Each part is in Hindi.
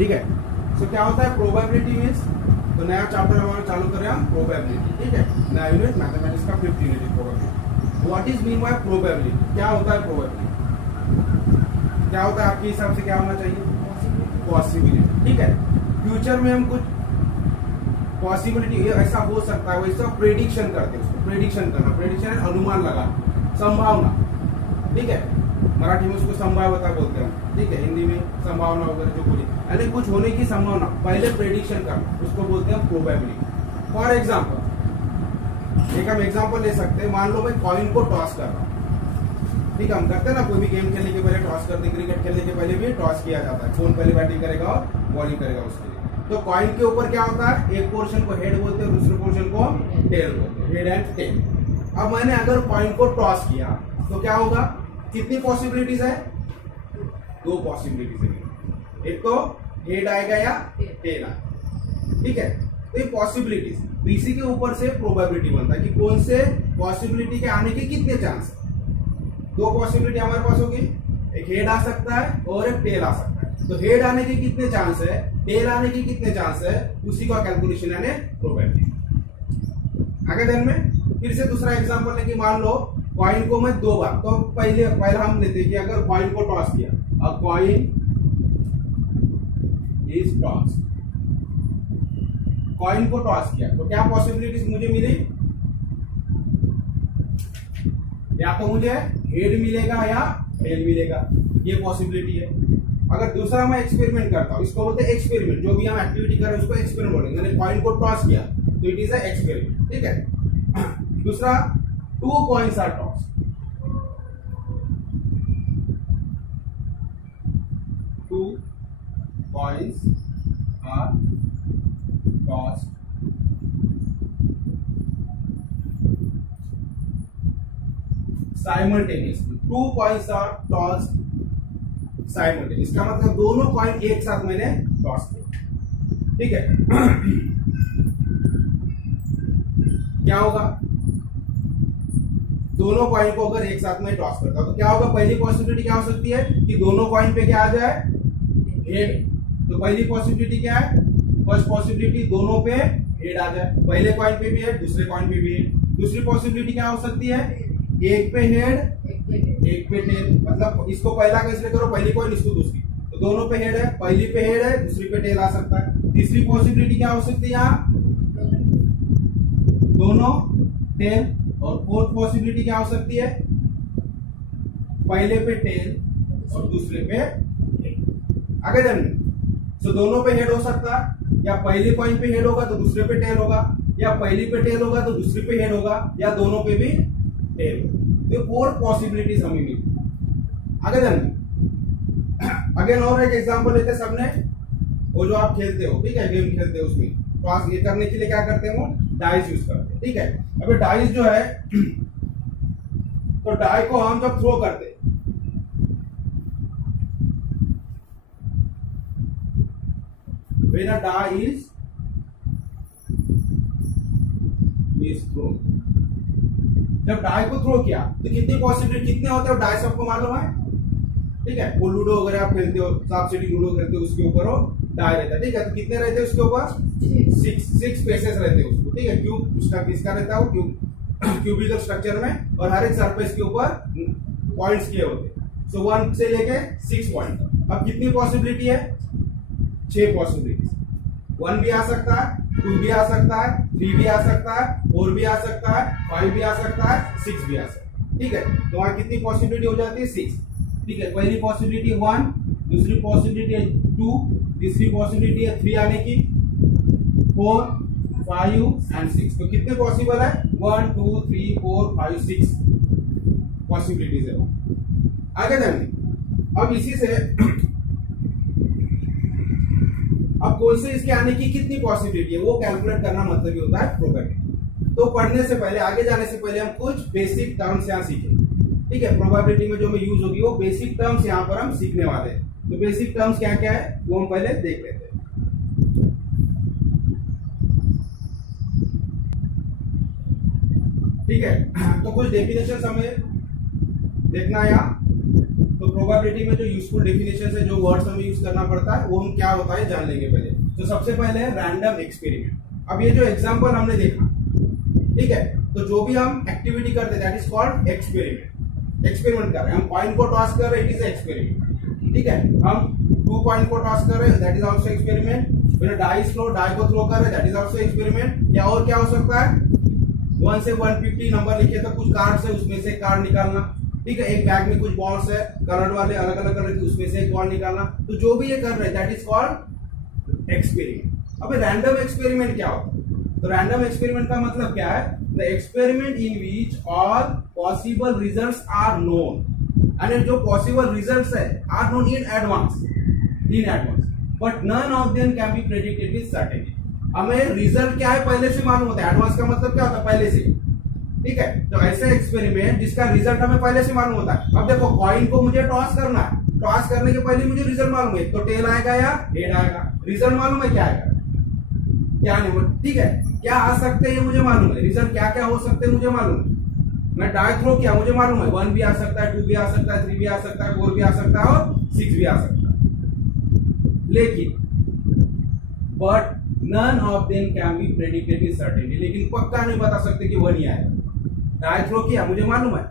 ठीक है। सो क्या होता है प्रोबेबिलिटी मीन्स, तो नया चैप्टर हमारा चालू कर रहे हैं हम प्रोबेबिलिटी, ठीक है, नया यूनिट मैथमेटिक्स का 5th unit probability. What is mean by probability, क्या होता है प्रोबेबिलिटी, क्या होता है आपके हिसाब से क्या होना चाहिए, पॉसिबिलिटी, ठीक है। फ्यूचर में हम कुछ पॉसिबिलिटी ऐसा हो सकता है वैसा प्रेडिक्शन करते हैं, उसको प्रेडिक्शन करना, प्रेडिक्शन अनुमान लगा, संभावना, ठीक है, मराठी में उसको संभाव्यता बोलते हैं, ठीक है, हिंदी में संभावना वगैरह जो बोली, यानी कुछ होने की संभावना पहले प्रेडिक्शन करना, उसको बोलते हैं प्रोबेबिलिटी। फॉर एग्जाम्पल एक हम एग्जाम्पल ले सकते हैं, मान लो मैं कॉइन को टॉस कर रहा हूँ, ठीक है, हम करते हैं ना, कोई भी गेम खेलने के पहले टॉस करते हैं, क्रिकेट खेलने के पहले भी टॉस किया जाता है, कौन पहले बैटिंग करेगा और बॉलिंग करेगा उसके लिए। तो कॉइन के ऊपर क्या होता है, एक पोर्शन को हेड बोलते हैं, दूसरे पोर्शन को टेल बोलते हैं, हेड एंड टेल। अब मैंने अगर कॉइन को टॉस किया तो क्या होगा, कितनी पॉसिबिलिटीज है, 2 पॉसिबिलिटीज है, एक तो हेड आएगा या टेल आएगा, ठीक है। तो ये पॉसिबिलिटीज, तो इसी के ऊपर से प्रोबेबिलिटी बनता है कि कौन से पॉसिबिलिटी के आने के कितने चांस है। 2 पॉसिबिलिटी हमारे पास होगी, एक हेड आ सकता है और एक टेल आ सकता है, तो हेड आने के कितने चांस है, टेल आने के कितने चांस है, उसी का कैलकुलेशन यानी प्रोबेबिलिटी। आगे ध्यान में फिर से दूसरा एग्जांपल लेंगे, मान लो कॉइन को मैं 2 बार, तो पहले हम लेते हैं कि अगर कॉइन को टॉस किया, अ कॉइन इज टॉस, कॉइन को टॉस किया तो क्या पॉसिबिलिटीज मुझे मिली, या तो मुझे हेड मिलेगा या टेल मिलेगा, ये पॉसिबिलिटी है। अगर दूसरा मैं एक्सपेरिमेंट करता हूं, इसको बोलते हैं एक्सपेरिमेंट, जो भी हम एक्टिविटी कर रहे हैं उसको एक्सपेरिमेंट बोलेंगे, मैंने कॉइन को टॉस किया तो इट इज अ एक्सपेरिमेंट, ठीक है। दूसरा 2 coins are toss, 2 coins are toss simultaneously, 2 coins are toss simultaneous, इसका मतलब दोनों कॉइन एक साथ मैंने टॉस किया, ठीक है। क्या होगा, दोनों कॉइन को अगर एक साथ में टॉस करता हूं तो क्या होगा, पहली पॉसिबिलिटी क्या हो सकती है कि दोनों कॉइन पे क्या आ जाए, हेड, तो पहली पॉसिबिलिटी क्या है, फर्स्ट पॉसिबिलिटी दोनों पे हेड आ जाए, पहले कॉइन पे भी हेड, दूसरे कॉइन पे भी हेड। दूसरी पॉसिबिलिटी क्या हो सकती है, एक पे हेड एक पे टेल, मतलब इसको पहला कैसे करो, पहली कॉइन इसको दूसरी, तो दोनों पे हेड है, पहली पे हेड है दूसरी पे टेल आ सकता है। तीसरी पॉसिबिलिटी क्या हो सकती है, यहाँ दोनों टेल, और फोर्थ पॉसिबिलिटी क्या हो सकती है, पहले पे टेल और दूसरे पे हेड। आगे जानिए, तो दोनों पे हेड हो सकता है, या पहली कॉइन पे हेड होगा तो दूसरे पे टेल होगा, या पहली पे टेल होगा तो दूसरे पे हेड होगा, या दोनों पे भी टेल होगा। तो 4 पॉसिबिलिटीज हमें मिली। आगे जानिए, अगेन और एक एग्जांपल लेते हैं सबने, वो जो आप खेलते हो, ठीक है, गेम खेलते हो उसमें टॉस ये करने के लिए क्या करते हैं, वो डाइस यूज करते हैं, ठीक है। अभी डाइस जो है तो डाई को हम जब थ्रो करते हैं, when a die is throw, जब डाई को थ्रो किया तो कितनी पॉसिबिलिटी, कितने होते हैं डाई, सबको मालूम है, ठीक है। वो लूडो वगैरह आप खेलते हो, सांप सीढ़ी लूडो खेलते हो, उसके ऊपर वो डाई रहता है, ठीक है, तो कितने रहते हैं उसके ऊपर, 6 पेसेस रहते हैं उसको, ठीक है। क्यूब उसका किसका रहता है, वो क्यूबिकल स्ट्रक्चर में, और हर एक सरफेस के ऊपर पॉइंट्स किए होते हैं, सो 1 से लेके 6 पॉइंट। अब कितनी पॉसिबिलिटी है, 6 पॉसिबिलिटी, 1 भी आ सकता है, 2 भी आ सकता है, 3 भी आ सकता है, 4 भी आ सकता है, 5 भी आ सकता है, 6 भी आ सकता है, ठीक है। तो वहां कितनी पॉसिबिलिटी हो जाती है, 6, ठीक है। पहली पॉसिबिलिटी 1, दूसरी पॉसिबिलिटी है 2, तीसरी पॉसिबिलिटी है 3 आने की, 4, 5 एंड 6। तो कितने पॉसिबल है, 1 2 3 4 5 6 पॉसिबिलिटीज है। आगे जानिए, अब इसी से अब कौन से इसके आने की कितनी पॉसिबिलिटी है वो कैलकुलेट करना मतलब ही होता है प्रोबेबिलिटी। तो पढ़ने से पहले, आगे जाने से पहले हम कुछ बेसिक टर्म्स यहाँ सीखें, ठीक है। प्रोबेबिलिटी में जो में यूज होगी वो बेसिक टर्म्स यहाँ पर हम सीखने वाले हैं। तो बेसिक टर्म्स क्या क्या है वो हम पहले देख लेते हैं। ठीक है, तो कुछ डेफिनेशन हमें देखना है यहाँ। तो प्रोबेबिलिटी में जो यूजफुल डेफिनेशन है, जो वर्ड्स हमें यूज करना पड़ता है, वो हम क्या होता है जान लेंगे पहले। तो सबसे पहले है रैंडम एक्सपेरिमेंट। अब ये जो एग्जांपल हमने देखा, ठीक है, तो जो भी हम एक्टिविटी करते हैं that is called experiment. Experiment कर रहे हैं हम, कॉइन को टॉस कर रहे हैं, इट इज एक्सपेरिमेंट। ठीक है, हम 2 कॉइन को टॉस कर रहे हैं, दैट इज आल्सो एक्सपेरिमेंट। फिर डाइस थ्रो, डाई को थ्रो कर रहे हैं, दैट इज आल्सो एक्सपेरिमेंट। या और क्या हो सकता है, 1 से 150 नंबर लिखे तो कुछ कार्ड्स है, उसमें से कार्ड निकालना। ठीक है, एक बैग में कुछ बॉल्स है कलर वाले, अलग अलग कलर के, उसमें से एक बॉल निकालना। तो जो भी ये कर रहे हैं दैट इज कॉल्ड एक्सपेरिमेंट। अब रैंडम एक्सपेरिमेंट क्या होता है? तो रैंडम एक्सपेरिमेंट का मतलब क्या है? The experiment in which all possible results are known, and जो पॉसिबल रिजल्ट्स है are known in advance, but none of them can be predicted with certainty. हमें रिजल्ट क्या है पहले से मालूम होता है। एडवांस का मतलब क्या होता है? पहले से। ठीक है, तो ऐसे एक्सपेरिमेंट जिसका रिजल्ट हमें पहले से मालूम होता है। अब देखो, कॉइन को मुझे टॉस करना है, टॉस करने के पहले मुझे रिजल्ट मालूम है, तो टेल आएगा या हेड आएगा। रिजल्ट मालूम है क्या आएगा, क्या नहीं। ठीक है, क्या आ सकते हैं ये मुझे मालूम है, रिजल्ट क्या क्या हो सकते हैं मुझे मालूम है। मैं डाई थ्रो किया, मुझे मालूम है 1 भी आ सकता है, 2 भी आ सकता है, 3 भी आ सकता है, 4 भी आ सकता है और 6 भी आ सकता है। लेकिन but none of them can be predicted with certainty, लेकिन पक्का नहीं बता सकते कि 1 ही आएगा। डाई थ्रो किया, मुझे मालूम है,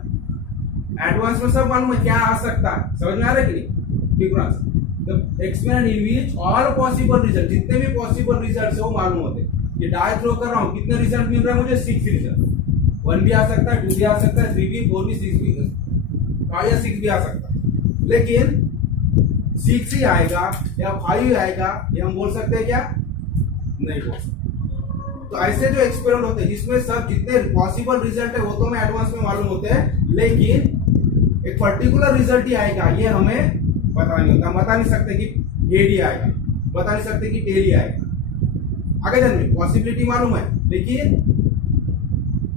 एडवांस में सब मालूम है क्या आ सकता है। समझ में आ रहा है कि नहीं difference? The experiment in which all possible result, जितने भी पॉसिबल रिजल्ट्स है वो मालूम होते हैं। ये डाई थ्रो कर रहा हूं, कितने रिजल्ट मिल रहा है मुझे? 6 रिजल्ट। 1 भी आ सकता है, 2 भी आ सकता है, 3 भी, 4 भी, 6 भी, 5 या 6 भी आ सकता है। लेकिन 6 ही आएगा या 5 ही आएगा, ये हम बोल सकते हैं क्या? नहीं बोल सकते। तो ऐसे जो एक्सपेरिमेंट होते हैं जिसमें सब जितने पॉसिबल रिजल्ट है वो तो हमें एडवांस में मालूम होते हैं, लेकिन एक पर्टिकुलर रिजल्ट ही आएगा ये हमें पता नहीं होता। बता नहीं सकते कि हेड ही आएगा, बता नहीं सकते कि टेल ही आएगा। आगे जाने पॉसिबिलिटी मालूम है, लेकिन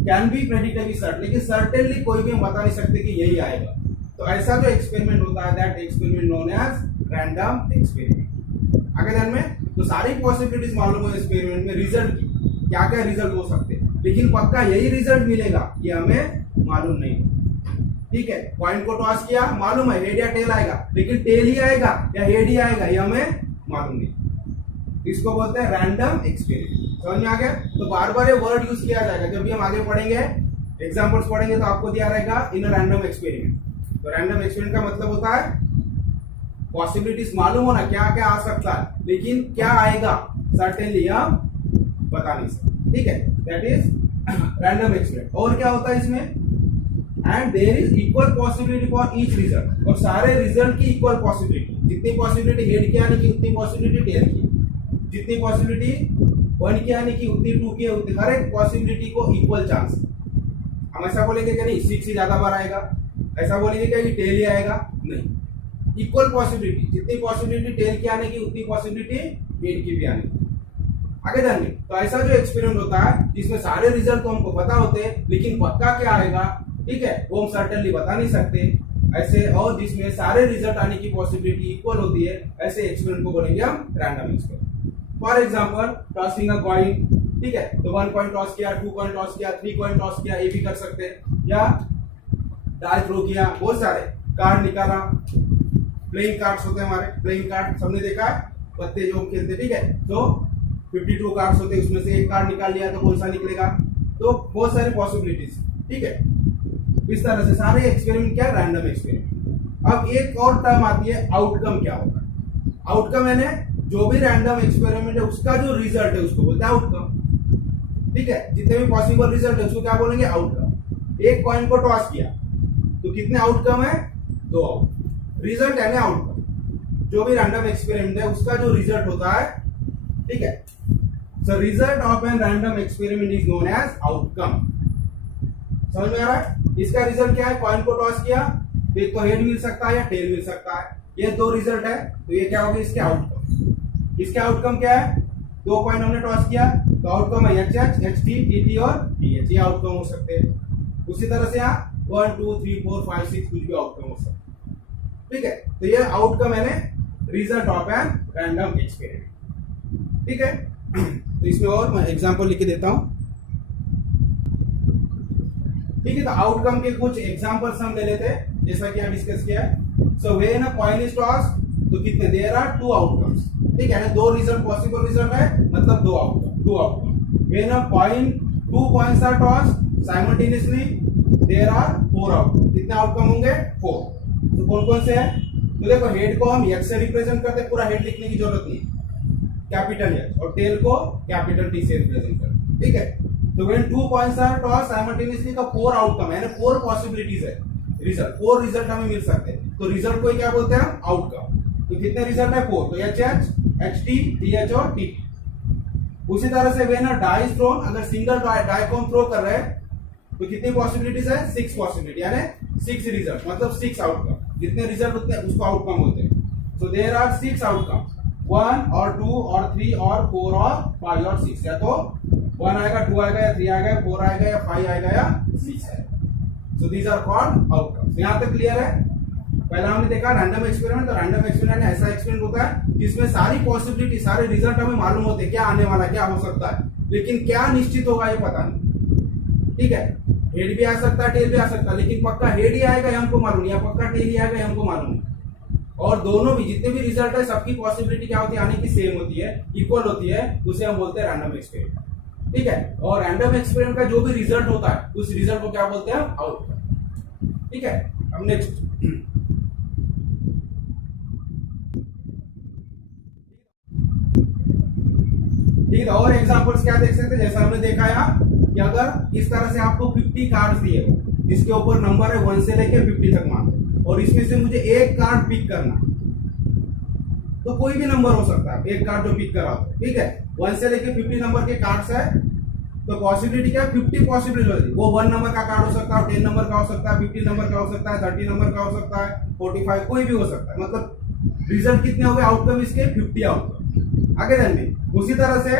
कैन बी प्रेडिक्टेड सर्ट, लेकिन सर्टेनली कोई भी हम बता नहीं सकते कि यही आएगा। तो ऐसा जो एक्सपेरिमेंट होता है that experiment known as random experiment. आगे जाने तो सारी पॉसिबिलिटीज मालूम है एक्सपेरिमेंट में, रिजल्ट की क्या क्या रिजल्ट हो सकते हैं, लेकिन पक्का यही रिजल्ट मिलेगा ये हमें मालूम नहीं। ठीक है, कॉइन को टॉस किया, मालूम है हेड या टेल आएगा, लेकिन टेल ही आएगा या हेड ही आएगा ये हमें मालूम नहीं। इसको बोलते हैं रैंडम एक्सपेरिमेंट। समझ में आ गया? तो बार बार ये वर्ड यूज किया जाएगा, जब भी हम आगे पढ़ेंगे, एग्जाम्पल्स पढ़ेंगे तो आपको दिया रहेगा इन रैंडम एक्सपेरिमेंट। तो रैंडम एक्सपेरिमेंट का मतलब होता है पॉसिबिलिटीज मालूम होना क्या क्या आ सकता है, लेकिन क्या आएगा सर्टेनली हम बता नहीं सकते। ठीक है, दैट इज रैंडम एक्सपेरिमेंट। और क्या होता है इसमें? And there is equal possibility for each result, और सारे रिजल्ट की इक्वल पॉसिबिलिटी। जितनी पॉसिबिलिटी हेड की आने की उतनी पॉसिबिलिटी टेल की, जितनी पॉसिबिलिटी 1 की आने की उतनी 2 की, उतनी हर एक पॉसिबिलिटी को इक्वल चांस। हम ऐसा बोलेंगे कि नहीं 6 ही ज्यादा बार आएगा, ऐसा बोलेंगे क्या कि टेल ही आएगा? नहीं, इक्वल पॉसिबिलिटी, जितनी पॉसिबिलिटी टेल की आने की उतनी पॉसिबिलिटी हेड की भी आने की। आगे जाएंगे तो ऐसा जो एक्सपेरिमेंट होता है जिसमें सारे रिजल्ट तो हमको पता होते हैं, लेकिन पक्का क्या आएगा, ठीक है, वो हम सर्टेनली बता नहीं सकते ऐसे, और जिसमें सारे रिजल्ट आने की पॉसिबिलिटी इक्वल होती है, ऐसे एक्सपेरिमेंट को बोलेंगे हम random experiment. For example tossing a coin, ठीक है, तो 1 कॉइन टॉस किया, 2 कॉइन टॉस किया, 3 कॉइन टॉस किया, ये भी कर सकते हैं। या डाई थ्रो किया, बहुत सारे कार्ड निकाला, प्लेइंग कार्ड्स होते हैं हमारे, प्लेइंग कार्ड सबने देखा है, पत्ते जो हम खेलते, ठीक है, तो 52 कार्ड्स होते हैं, उसमें से एक कार्ड निकाल लिया तो कौन सा निकलेगा। तो बहुत सारी पॉसिबिलिटीज, ठीक है, इस तरह से सारे एक्सपेरिमेंट क्या, रैंडम एक्सपेरिमेंट। अब एक और टर्म आती है आउटकम। क्या होता है आउटकम? यानी जो भी रैंडम एक्सपेरिमेंट है उसका जो रिजल्ट है उसको बोलते हैं आउटकम। ठीक है, जितने भी पॉसिबल रिजल्ट है उसको क्या बोलेंगे? आउटकम। एक कॉइन को टॉस किया तो कितने आउटकम है? 2 आउटकम। रिजल्ट यानी आउटकम, जो भी रैंडम एक्सपेरिमेंट है उसका जो रिजल्ट होता है, ठीक है। So result of an random experiment is known as outcome. समझ में आ रहा है? इसका रिजल्ट क्या है? कॉइन को टॉस किया तो एक तो हेड मिल सकता है या टेल मिल सकता है, ये 2 रिजल्ट है, तो ये क्या होगा इसके आउटकम। इसके आउटकम क्या है? 2 कॉइन हमने टॉस किया तो आउटकम है HH, HT, TT और TH, ये आउटकम हो सकते हैं। उसी तरह से यहाँ 1 2 3 4 5 6 कुछ भी आउटकम हो सकते हैं, ठीक है। तो ये आउटकम है result of an random experiment, ठीक है। तो इसमें और मैं एग्जांपल लिख के देता हूं, ठीक है। तो आउटकम के कुछ एग्जांपल्स हम ले लेते हैं, जैसा कि हम डिस्कस किया है। So when a coin is toss, तो कितने, देयर आर 2 आउटकम्स, ठीक है ना, 2 रिजल्ट, पॉसिबल रिजल्ट है, मतलब 2 outcome. When a coin 2 coins are toss simultaneously, there are 4 outcome. कितने आउटकम होंगे, 4। तो कौन कौन से हैं, तो देखो हेड को हम एक्स से रिप्रेजेंट करते हैं, पूरा हेड लिखने की जरूरत नहीं, कैपिटल एक्स, और टेल को कैपिटल टी से रिप्रेजेंट करते हैं, ठीक है। तो when 2 coins are toss simultaneously, तो 4 आउटकम है, 4 पॉसिबिलिटीज है, रिजल्ट 4 रिजल्ट हमें मिल सकते हैं। तो रिजल्ट को क्या बोलते हैं, आउटकम। तो कितने रिजल्ट है, 4। तो H H, H T, T H और टी टी। उसी तरह से when a die is thrown, अगर सिंगल डाई को हम थ्रो कर रहे हैं तो कितनी पॉसिबिलिटीज है, 6 पॉसिबिलिटी, यानी 6 रिजल्ट, मतलब 6 आउटकम। जितने रिजल्ट होते हैं उसको आउटकम होते हैं। सो देयर आर 6 आउटकम, 1 और 2 और 3 और 4 और 5 और 6, या तो 1 आएगा, 2 आएगा, या 3 आएगा, 4 आएगा, या 5 आएगा, या 6 आएगा। So these are called outcomes. यहां तक क्लियर है। पहला हमने देखा रैंडम एक्सपेरिमेंट। तो रैंडम एक्सपेरिमेंट ऐसा एक्सपेरिमेंट होता है जिसमें सारी पॉसिबिलिटी, सारे रिजल्ट हमें मालूम होते हैं, क्या आने वाला, क्या हो सकता है, लेकिन क्या निश्चित होगा ये पता नहीं, ठीक है। हेड भी आ सकता है, टेल भी आ सकता है, लेकिन पक्का हेड ही आएगा ये हमको मालूम, या पक्का टेल ही आएगा ये हमको मालूम नहीं। और दोनों भी जितने भी रिजल्ट है सबकी पॉसिबिलिटी क्या होती है, आने की सेम होती है, इक्वल होती है, उसे हम बोलते हैं रैंडम एक्सपेरिमेंट, ठीक है। और रैंडम एक्सपेरिमेंट का जो भी रिजल्ट होता है उस रिजल्ट को क्या बोलते हैं, आउटकम, ठीक है। अब नेक्स्ट, ठीक है। और एग्जांपल्स क्या देख सकते हैं, जैसा हमने देखा यहाँ कि अगर इस तरह से आपको 50 कार्ड्स दिए हो जिसके ऊपर नंबर है 1 से लेकर 50 तक मान, और इसमें से मुझे एक कार्ड पिक करना, तो कोई भी नंबर हो सकता है, एक कार्ड जो पिक करा हो, ठीक है। 1 से लेकर 50 नंबर के कार्ड्स है, तो पॉसिबिलिटी क्या है, 50 पॉसिबिलिटी होती है। वो 1 नंबर का कार्ड हो सकता है, 10 नंबर का हो सकता है, 50 नंबर का हो सकता है, 30 नंबर का हो सकता है, 45, कोई भी हो सकता है। मतलब रिजल्ट कितने हो गए, आउटकम इसके 50 आउटकम। आगे ध्यान, उसी तरह से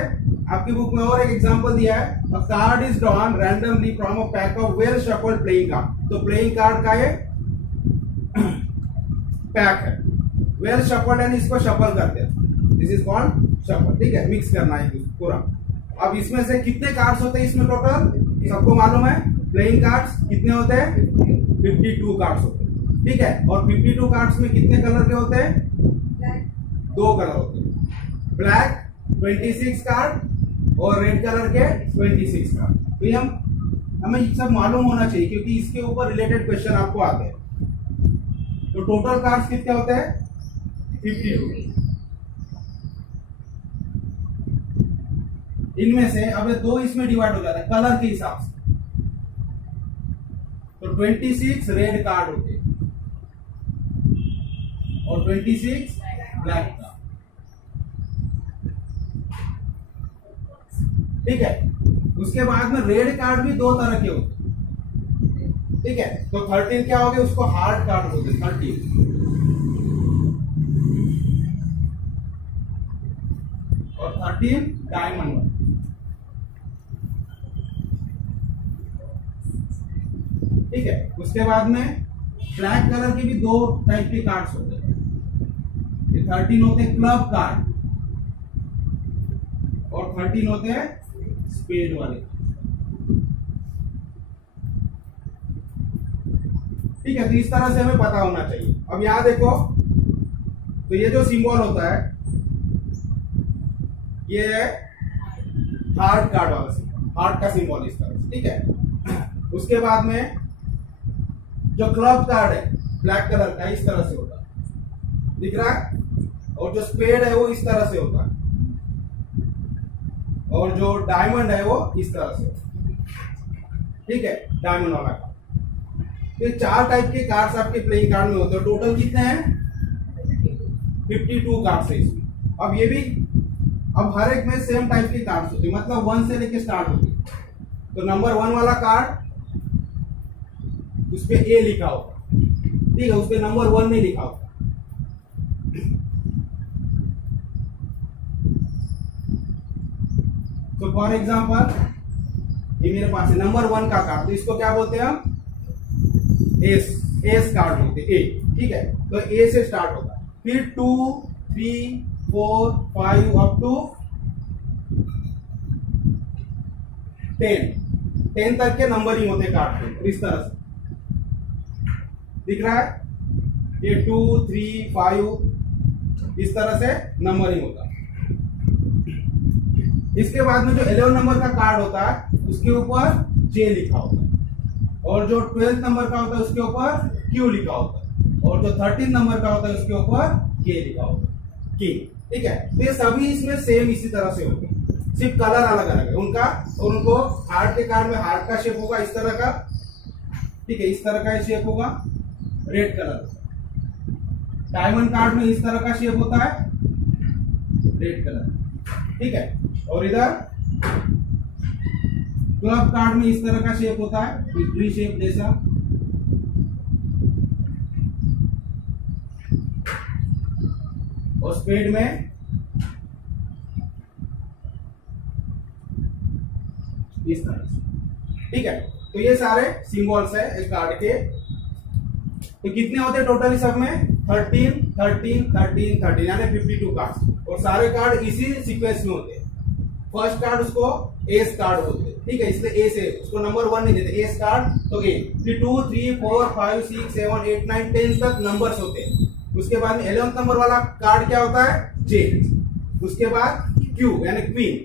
आपकी बुक में और एक एग्जांपल दिया है, अ card is drawn randomly from a pack of well shuffled playing card. तो प्लेइंग कार्ड का ये पैक है, वेल शफल्ड, यानी इसको शफल करते हैं, दिस इज कॉल्ड शफल, ठीक है। मिक्स करना है पूरा। अब इसमें से कितने कार्ड्स होते हैं इसमें टोटल, सबको मालूम है, प्लेइंग कार्ड्स कितने होते हैं, 52 कार्ड्स होते हैं, ठीक है। और 52 कार्ड्स में कितने कलर के होते हैं, 2 कलर होते हैं, ब्लैक 26 कार्ड और रेड कलर के 26 कार्ड। तो ये हमें सब मालूम होना चाहिए क्योंकि इसके ऊपर रिलेटेड क्वेश्चन आपको आते हैं। तो टोटल कार्ड्स कितने होते हैं, 52। इनमें से अब 2 इसमें डिवाइड हो जाता है कलर के हिसाब से, तो 26 रेड कार्ड होते हैं और 26 ब्लैक कार्ड, ठीक है। उसके बाद में रेड कार्ड भी 2 तरह के होते हैं, ठीक है। तो 13 क्या हो गए, उसको हार्ड कार्ड बोलते हैं, 13, और 13 डायमंड, ठीक है। उसके बाद में ब्लैक कलर के भी 2 टाइप के कार्ड्स होते हैं, ये 13 होते हैं क्लब कार्ड और 13 होते हैं स्पेड वाले, ठीक है। तो इस तरह से हमें पता होना चाहिए। अब यहां देखो, तो ये जो सिंबल होता है ये है हार्ट कार्ड वाला सिंबल, हार्ट का सिंबल इस तरह से, ठीक है। उसके बाद में जो क्लब कार्ड है ब्लैक कलर का इस तरह से होता है, दिख रहा है, और जो स्पेड है वो इस तरह से होता है, और जो डायमंड है वो इस तरह से, ठीक है, डायमंड वाला कार्ड। तो 4 टाइप के कार्ड्स आपके प्लेइंग कार्ड में होते हैं। टोटल कितने हैं, 52 कार्ड्स है इसमें। अब ये भी, अब हर एक में सेम टाइप के कार्ड्स होते हैं, मतलब 1 से लेके स्टार्ट होती है। तो नंबर 1 वाला कार्ड उस पे ए लिखा होगा, ठीक है, उस पे नंबर 1 नहीं लिखा होगा। तो फॉर एग्जांपल ये मेरे पास है नंबर 1 का कार्ड, तो इसको क्या बोलते हैं हम, एस कार्ड बोलते हैं, ए, ठीक है। तो ए से स्टार्ट होता है, फिर 2 3 4 5 अप टू 10 तक के नंबरिंग होते कार्ड के, इस तरह से दिख रहा है। ये 2 3 5 इस तरह से नंबरिंग होता है। इसके बाद में जो 11 नंबर का कार्ड होता है उसके ऊपर J लिखा होता है, और जो 12 नंबर का होता है उसके ऊपर Q लिखा होता है, और जो 13 नंबर का होता है उसके ऊपर K लिखा होता है, किंग। ठीक है, तो ये सभी इसमें सेम इसी तरह से होते हैं, सिर्फ कलर अलग अलग है उनका। और उनको हार्ट के कार्ड में हार्ट का शेप होगा इस तरह का, ठीक है, इस तरह का शेप होगा, रेड कलर। डायमंड कार्ड में इस तरह का शेप होता है, रेड कलर। ठीक है, और इधर क्लब कार्ड में इस तरह का शेप होता है, विक्ट्री शेप जैसा। और स्पेड में इस तरह से। ठीक है, तो ये सारे सिंबल्स है इस कार्ड के। तो कितने होते हैं टोटली सब में? 13 13 13 13 यानी 52 कार्ड, और सारे कार्ड इसी सीक्वेंस में होते हैं। फर्स्ट कार्ड उसको एस कार्ड बोलते हैं, ठीक है, इसलिए ए से उसको नंबर 1 नहीं देते, एस कार्ड तो ए। फिर 2 3 4 5 6 7 8 9 10 तक नंबर्स होते हैं। उसके बाद में 11th नंबर वाला कार्ड क्या होता है? जे। उसके बाद क्यू यानी क्वीन,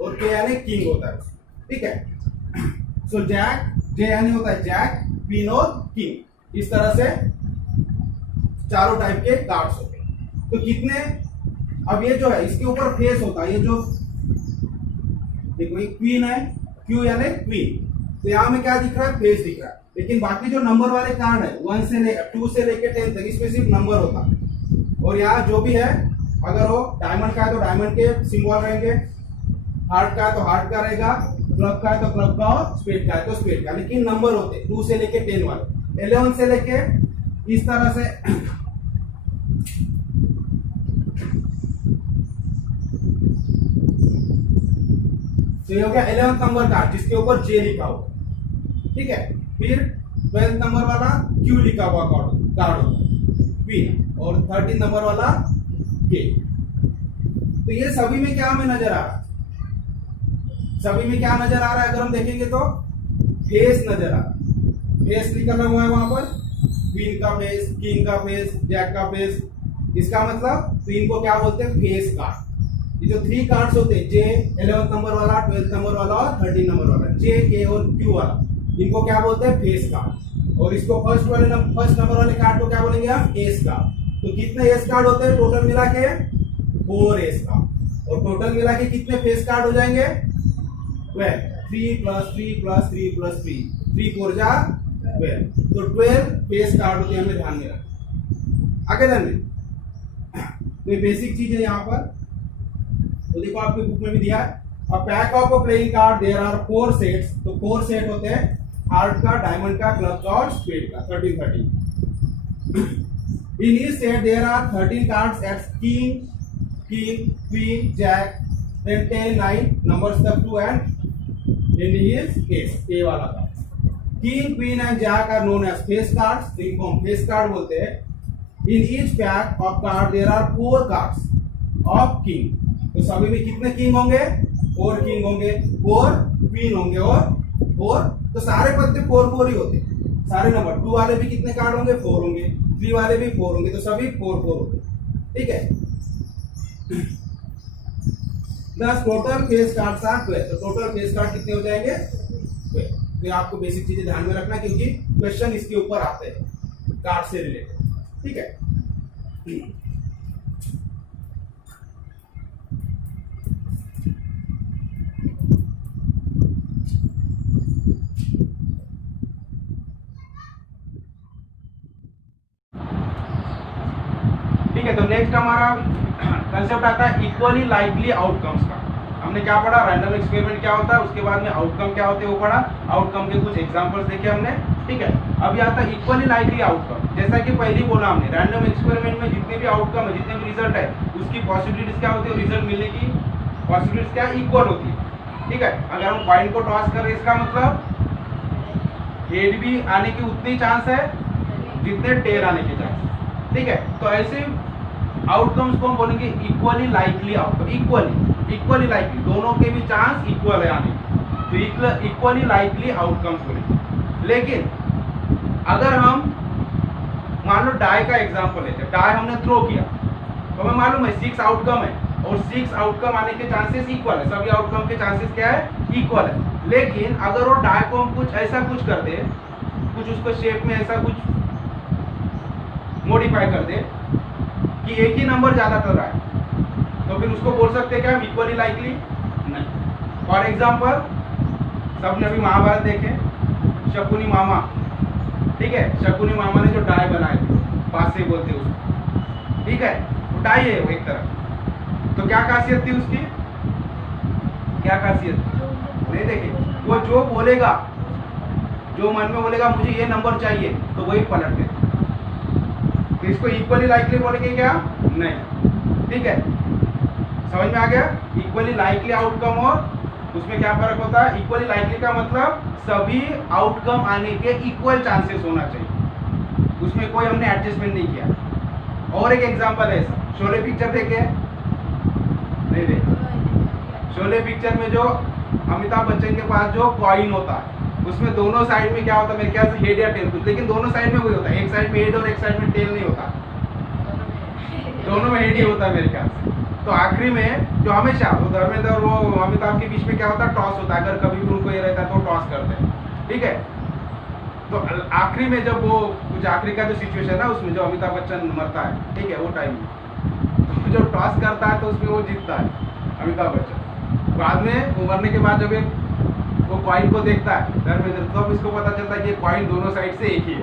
और के यानी किंग होता है। ठीक है, सो जैक, जे यानी होता है जैक, क्वीन और किंग। इस तरह से चारों टाइप के कार्ड्स होते हैं। तो कितने, अब ये जो है इसके ऊपर फेस होता है, ये जो देखो ये क्वीन है, क्यू यानी क्वीन, तो यहां में क्या दिख रहा है? फेस दिख रहा है। लेकिन बाकी जो नंबर वाले कार्ड है 1 से 2 से लेके 10 तक इसमें सिर्फ नंबर होता है। और यहाँ जो भी है, अगर वो डायमंड का है तो डायमंड के सिंबल रहेंगे, हार्ट का है तो हार्ट का रहेगा, क्लब का है तो क्लब का, और स्पेड का है तो स्पेड का, लेकिन नंबर होते हैं 2 से लेके 10 वाले। 11 से लेके इस तरह से तो ये हो गया 11th नंबर कार्ड जिसके ऊपर जे लिखा हुआ। ठीक है, फिर 12th नंबर वाला क्यू लिखा हुआ कार्ड होता है, क्वीन, और 13 नंबर वाला के। तो ये सभी में क्या हमें नजर आ रहा है? सभी में क्या नजर आ रहा है? अगर हम देखेंगे तो फेस नजर आ रहा है, फेस लिखा हुआ है वहां पर, क्वीन का फेस, किंग का फेस, जैक का फेस। इसका मतलब तो इनको क्या बोलते हैं? Face card. ये जो 3 कार्ड्स होते हैं, जे 11th नंबर वाला, 12th नंबर वाला और 13 नंबर वाला, जे, के और क्यू वाला, इनको क्या बोलते हैं? Face card. और इसको फर्स्ट नंबर वाले कार्ड को क्या बोलेंगे हम? S card. तो कितने एस कार्ड होते हैं टोटल मिला के? 4 एस कार्ड। और टोटल मिला के कितने फेस कार्ड हो जाएंगे? 12, 3 + 3 + 3 + 3, 3 4 जा 12, तो 12 फेस कार्ड होते हैं, हमें ध्यान में रखना। आगे ध्यान में, तो ये बेसिक चीज है यहाँ पर। तो देखो आपके बुक में भी दिया है, a pack of a playing card there are 4 sets. तो 4 सेट होते हैं, हार्ट का, डायमंड का, क्लब का और स्पेड का, 13 13। In each set there are 13 cards at king, queen, jack, then 10 9 numbers तक two and in is ace, A वाला card. King, queen and jack are known as face cards, इनको हम फेस कार्ड बोलते हैं। In each pack of card there are 4 cards of king. तो सभी में कितने किंग होंगे? 4 किंग होंगे, 4 क्वीन होंगे और 4, तो सारे पत्ते 4 4 ही होते हैं, सारे नंबर। 2 वाले भी कितने कार्ड होंगे? 4 होंगे, 3 वाले भी 4 होंगे, तो सभी 4 4 होंगे। ठीक है, plus total face card are 12। तो टोटल फेस कार्ड कितने हो जाएंगे? 12। तो आपको बेसिक चीजें ध्यान में रखना, क्योंकि क्वेश्चन इसके ऊपर आते हैं कार्ड से रिलेटेड। ठीक है, ठीक है। तो नेक्स्ट हमारा कंसेप्ट आता है इक्वली लाइकली आउटकम्स का। हमने क्या पढ़ा? रैंडम एक्सपेरिमेंट क्या होता है, उसके बाद में आउटकम क्या होते हैं वो पढ़ा, आउटकम के कुछ एग्जांपल्स देखे हमने। ठीक है, अभी आता है इक्वली लाइकली आउटकम। जैसा कि पहले ही बोला हमने, रैंडम एक्सपेरिमेंट में जितने भी आउटकम है, जितने भी रिजल्ट है, उसकी पॉसिबिलिटीज क्या होती है? रिजल्ट मिलने की पॉसिबिलिटीज क्या? इक्वल होती है। ठीक है, अगर हम कॉइन को टॉस करें, इसका मतलब हेड भी आने की उतनी चांस है जितने टेल आने की चांस। ठीक है, तो ऐसे आउटकम्स को हम बोलेंगे equally likely outcome. Equally likely, दोनों के भी चांस इक्वल है आने की, तो इक्वली लाइकली आउटकम्स बोलेंगे। लेकिन अगर हम मान लो डाई का एग्जांपल लेते हैं, डाई हमने थ्रो किया तो हमें मालूम है 6 आउटकम है और 6 आउटकम आने के चांसेस इक्वल है, सभी आउटकम के चांसेस क्या है, इक्वल है। लेकिन अगर वो डाई को हम कुछ ऐसा कुछ कर दे, कुछ उसको शेप में ऐसा कुछ मॉडिफाई कर दे कि एक ही नंबर ज्यादा कर रहा है, तो फिर उसको बोल सकते हैं क्या हम इक्वली लाइकली? नहीं। फॉर एग्जाम्पल सबने अभी महाभारत देखे, शकुनी मामा, ठीक है, शकुनी मामा ने जो डाई बनाए थे, पास से बोलते उसको, ठीक है, वो डाई है वो एक तरह। तो क्या खासियत थी उसकी, क्या खासियत थी? नहीं देखे, वो जो बोलेगा, जो मन में बोलेगा मुझे ये नंबर चाहिए, तो वही पलट देते। तो इसको इक्वली लाइकली बोलेंगे क्या? नहीं। ठीक है, समझ में आ गया? इक्वली लाइकली आउटकम और उसमें क्या फर्क होता है? इक्वली लाइकली का मतलब सभी आउटकम आने के इक्वल चांसेस होना चाहिए, उसमें कोई हमने एडजस्टमेंट नहीं किया। और एक एग्जांपल है ऐसा, शोले पिक्चर देखे? नहीं देखे। शोले पिक्चर में जो अमिताभ बच्चन के पास जो कॉइन होता है, उसमें दोनों साइड में क्या होता है, मेरे ख्याल से हेड या टेल कुछ, लेकिन दोनों साइड में वही होता है, एक साइड में हेड और एक साइड में टेल नहीं होता, दोनों में हेड ही होता है मेरे ख्याल से। तो आखिरी में जो हमेशा वो धर्मेंद्र और वो अमिताभ के बीच में क्या होता है, टॉस होता है, अगर कभी भी उनको ये रहता है तो टॉस करते हैं, ठीक है। तो आखिरी में जब वो कुछ आखिरी का जो सिचुएशन है ना, उसमें जो अमिताभ बच्चन मरता है, ठीक है, वो टाइम में तो जो टॉस करता है तो उसमें वो जीतता है अमिताभ बच्चन। बाद में वो मरने के बाद जब वो कॉइन को देखता है धर्मेंद्र, तो अब इसको पता चलता है कि ये कॉइन दोनों साइड से एक ही है,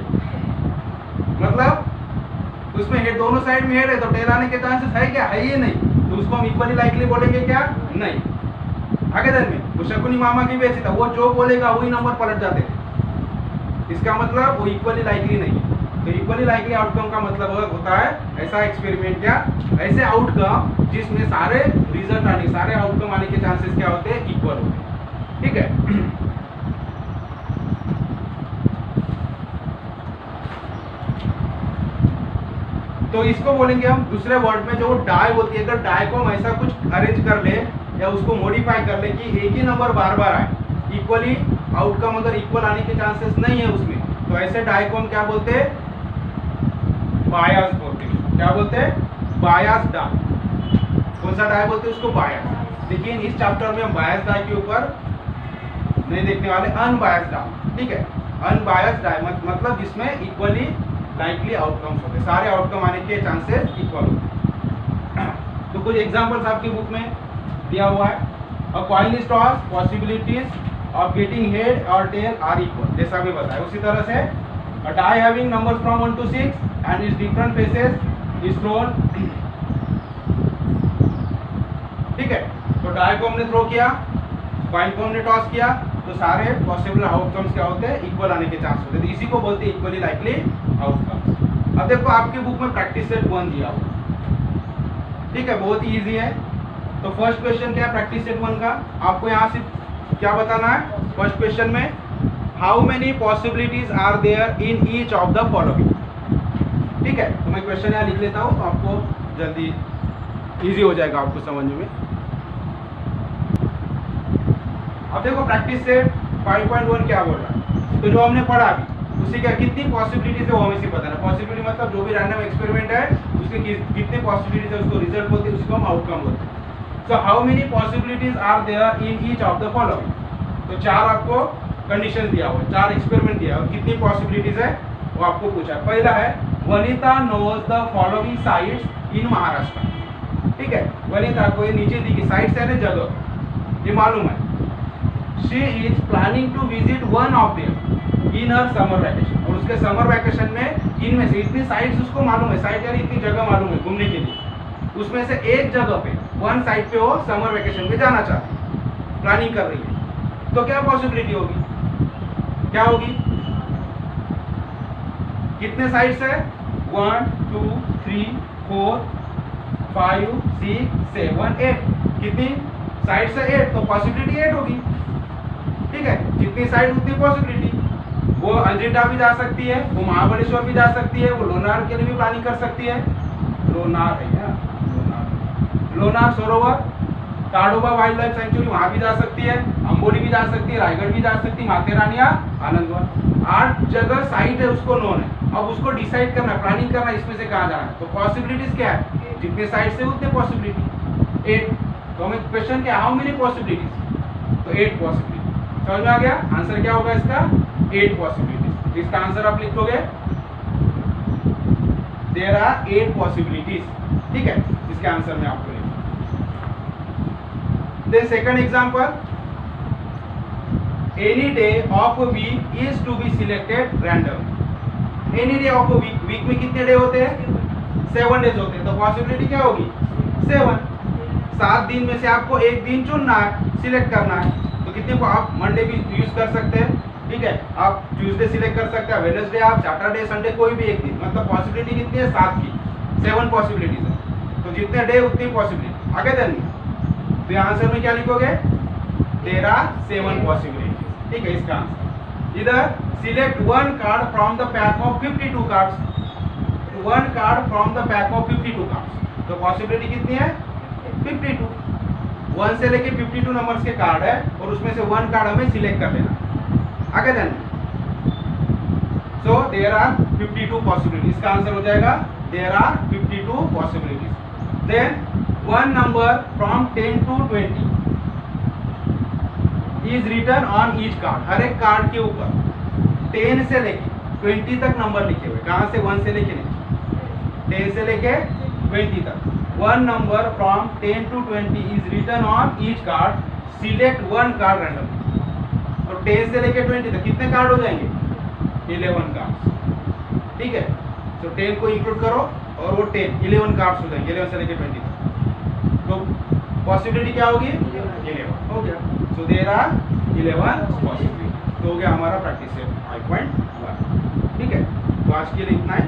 मतलब उसमें हेड दोनों साइड में हेड है, तो टेल आने के चांसेस है क्या? है ये नहीं, तो उसको हम इक्वली लाइकली बोलेंगे क्या? नहीं। आगे दिन में वो शकुनी मामा की वैसी था, वो जो बोलेगा वही नंबर पलट जाते थे, इसका मतलब वो इक्वली लाइकली नहीं है। तो इक्वली लाइकली आउटकम का मतलब होता है ऐसा एक्सपेरिमेंट या ऐसे आउटकम जिसमें सारे रिजल्ट आने, सारे आउटकम आने के चांसेस क्या होते हैं? इक्वल होते हैं, ठीक है। तो इसको बोलेंगे हम दूसरे वर्ड में, जो डाई होती है, अगर डाई को हम ऐसा कुछ अरेंज कर ले या उसको मॉडिफाई कर ले कि एक ही नंबर बार बार आए, इक्वली आउटकम अगर इक्वल आने के चांसेस नहीं है उसमें, तो ऐसे डाई को हम क्या बोलते हैं? बायस बोलते हैं। क्या बोलते हैं? बायस डाई। कौन सा डाई बोलते हैं उसको? बायस। लेकिन इस चैप्टर में हम बायस डाई के ऊपर नहीं देखने वाले, अनबायस डाई, ठीक है। अनबायस डाई मतलब जिसमें इक्वली लाइकली आउटकम्स होते हैं, सारे आउटकम आने के चांसेस इक्वल होते हैं। तो कुछ एग्जांपल्स आपकी बुक में दिया हुआ है। A coin is toss, possibilities of getting head और टेल आर इक्वल, जैसा भी बताया। उसी तरह से a die having numbers from 1 to 6 and is different faces is thrown, ठीक है। तो डाई को हमने थ्रो किया, कॉइन को हमने टॉस किया, तो सारे पॉसिबल आउटकम्स क्या होते हैं? इक्वल आने के चांस होते हैं। तो इसी को बोलते हैं इक्वली लाइकली आउटकम्स। अब देखो आपकी बुक में प्रैक्टिस सेट 1 दिया हुआ, ठीक है, बहुत ही इजी है। तो फर्स्ट क्वेश्चन क्या है प्रैक्टिस सेट 1 का? आपको यहाँ से क्या बताना है? फर्स्ट क्वेश्चन में how many possibilities are there in each of the following, ठीक है। तो मैं क्वेश्चन यहाँ लिख लेता हूँ, तो आपको जल्दी इजी हो जाएगा आपको समझने में। अब देखो प्रैक्टिस सेट 5.1 क्या बोल रहा है, तो जो हमने पढ़ा अभी उसी का कितनी पॉसिबिलिटीज है वो हमें सिर्फ बताना। पॉसिबिलिटी मतलब जो भी रैंडम एक्सपेरिमेंट है उसके कितने पॉसिबिलिटीज है, उसको रिजल्ट बोलते हैं, उसको हम आउटकम बोलते हैं। So how many possibilities are there in each of the following, तो 4 आपको कंडीशन दिया हुआ है, 4 एक्सपेरिमेंट दिया है, और कितनी पॉसिबिलिटीज है वो आपको पूछा है। पहला है Vanita knows the following sites in Maharashtra, ठीक है। वनिता को ये नीचे दी गई साइट्स है ना, जगह ये मालूम है। She is planning to visit one of them in her summer vacation, और उसके समर वैकेशन में इनमें से इतनी साइट्स उसको मालूम है, साइट यानी इतनी जगह मालूम है घूमने के लिए, उसमें से एक जगह पे, वन साइट पे वो समर वैकेशन में जाना चाहती है, प्लानिंग कर रही है। तो क्या पॉसिबिलिटी होगी, क्या होगी? कितने साइट्स है? 1 2 3 4 5 6 7 8, कितनी साइट्स है? 8, तो पॉसिबिलिटी 8 होगी, ठीक है। जितनी साइड उतनी पॉसिबिलिटी। वो अंजिटा भी जा सकती है, वो महाबलेश्वर भी जा सकती है, वो लोनार के लिए भी प्लानिंग कर सकती है, लोनार है ना, लोनार सरोवर, ताडोबा वाइल्ड लाइफ सेंचुरी, वहां भी जा सकती है, अंबोली भी जा सकती है, रायगढ़ भी जा सकती है, माथेरान या आनंदवन। 8 जगह साइट है उसको नोन है, अब उसको डिसाइड करना, प्लानिंग करना इसमें से कहाँ जाना है। तो पॉसिबिलिटीज क्या है, जितने साइड से उतने पॉसिबिलिटी 8। तो हमें क्वेश्चन क्या, हाउ मेनी पॉसिबिलिटीज, तो 8 पॉसिबिलिटी। समझ में आ गया, आंसर क्या होगा इसका 8 पॉसिबिलिटीज। इसका आंसर आप लिखोगे देयर आर 8 पॉसिबिलिटीज, ठीक है, इसके आंसर में आपको लिखना। Then second example, any day of week is to be selected random. Any day of week, week में कितने डे होते हैं, 7 डेज होते हैं, तो पॉसिबिलिटी क्या होगी 7। 7 दिन में से आपको एक दिन चुनना है, सिलेक्ट करना है, तो कितने को आप मंडे भी यूज कर सकते हैं, ठीक है, आप ट्यूसडे सिलेक्ट कर सकते हैं, वेडनेसडे, आप सैटरडे, संडे, कोई भी एक दिन, मतलब पॉसिबिलिटी कितनी है 7 की, 7 पॉसिबिलिटीज है, तो जितने डे उतनी पॉसिबिलिटी। आगे देन तो आंसर में क्या लिखोगे, देयर आर 7 पॉसिबिलिटीज, ठीक है, इसका आंसर। इधर select 1 card from the pack of 52 cards, 1 card from the pack of 52 cards, तो पॉसिबिलिटी कितनी है 52। 1 से लेके 52 नंबर्स के कार्ड है और उसमें से 1 कार्ड हमें सिलेक्ट कर लेना। आगे then so there are 52 possibilities, इसका आंसर हो जाएगा there are 52 possibilities. Then 1 number from 10 to 20 is written on each card, हर एक कार्ड के ऊपर 10 से लेके 20 तक नंबर लिखे हुए, कहां से 1 से लेके नहीं, 10 से लेके 20 तक। 1 number from 10 to 20 is written on each card, select 1 card random. और 10 से लेके 20 तक कितने कार्ड हो जाएंगे, 11 कार्ड, ठीक है, तो 10 को इंक्लूड करो और वो 11 कार्ड्स हो जाएंगे, 11 से लेके 20 तक। तो पॉसिबिलिटी क्या होगी 11 हो गया, सो देयर आर 11 पॉसिबिलिटी। तो हो गया हमारा प्रैक्टिस सेट 5.1, ठीक है। तो आज के लिए इतना है।